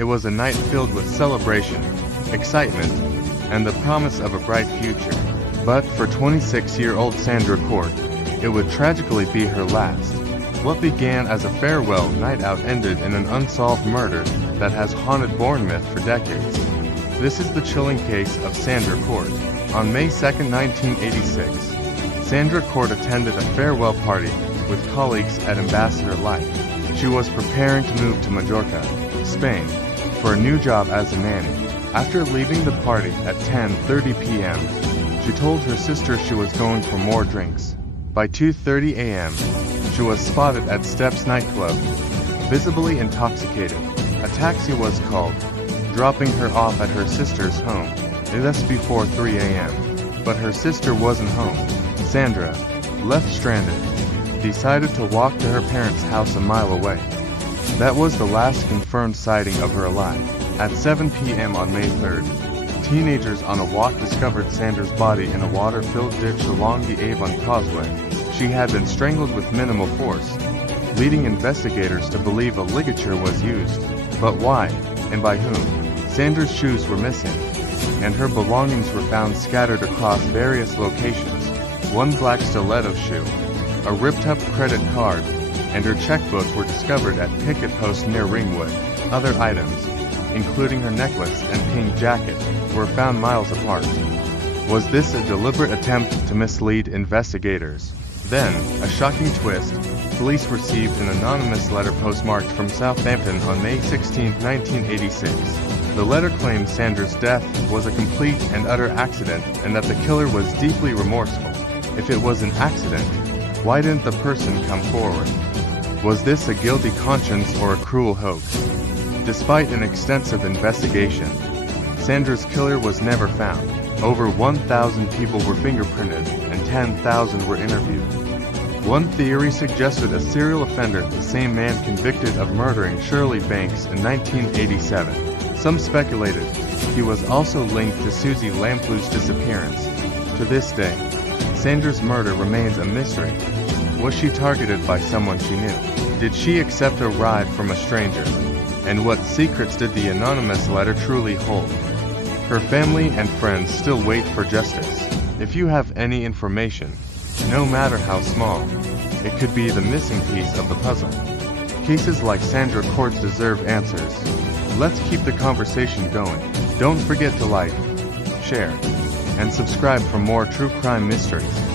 It was a night filled with celebration, excitement, and the promise of a bright future. But for 26-year-old Sandra Court, it would tragically be her last. What began as a farewell night out ended in an unsolved murder that has haunted Bournemouth for decades. This is the chilling case of Sandra Court. On May 2, 1986, Sandra Court attended a farewell party with colleagues at Ambassador Life. She was preparing to move to Majorca, Spain, for a new job as a nanny. After leaving the party at 10:30 p.m., she told her sister she was going for more drinks. By 2:30 a.m., she was spotted at Steps nightclub, visibly intoxicated. A taxi was called, dropping her off at her sister's home. Just before 3 a.m., but her sister wasn't home. Sandra, left stranded, decided to walk to her parents' house a mile away. That was the last confirmed sighting of her alive. At 7 p.m. on May 3rd, teenagers on a walk discovered Sandra's body in a water-filled ditch along the Avon Causeway. She had been strangled with minimal force, leading investigators to believe a ligature was used. But why, and by whom? Sandra's shoes were missing, and her belongings were found scattered across various locations. One black stiletto shoe, a ripped-up credit card, and her checkbook were discovered at picket post near Ringwood. Other items, including her necklace and pink jacket, were found miles apart. Was this a deliberate attempt to mislead investigators? Then, a shocking twist. Police received an anonymous letter postmarked from Southampton on May 16, 1986. The letter claimed Sandra's death was a complete and utter accident and that the killer was deeply remorseful. If it was an accident, why didn't the person come forward? Was this a guilty conscience or a cruel hoax? Despite an extensive investigation, Sandra's killer was never found. Over 1,000 people were fingerprinted and 10,000 were interviewed. One theory suggested a serial offender, the same man convicted of murdering Shirley Banks in 1987. Some speculated he was also linked to Susie Lamplou's disappearance. To this day, Sandra's murder remains a mystery. Was she targeted by someone she knew? Did she accept a ride from a stranger? And what secrets did the anonymous letter truly hold? Her family and friends still wait for justice. If you have any information, no matter how small, it could be the missing piece of the puzzle. Cases like Sandra Court's deserve answers. Let's keep the conversation going. Don't forget to like, share, and subscribe for more true crime mysteries.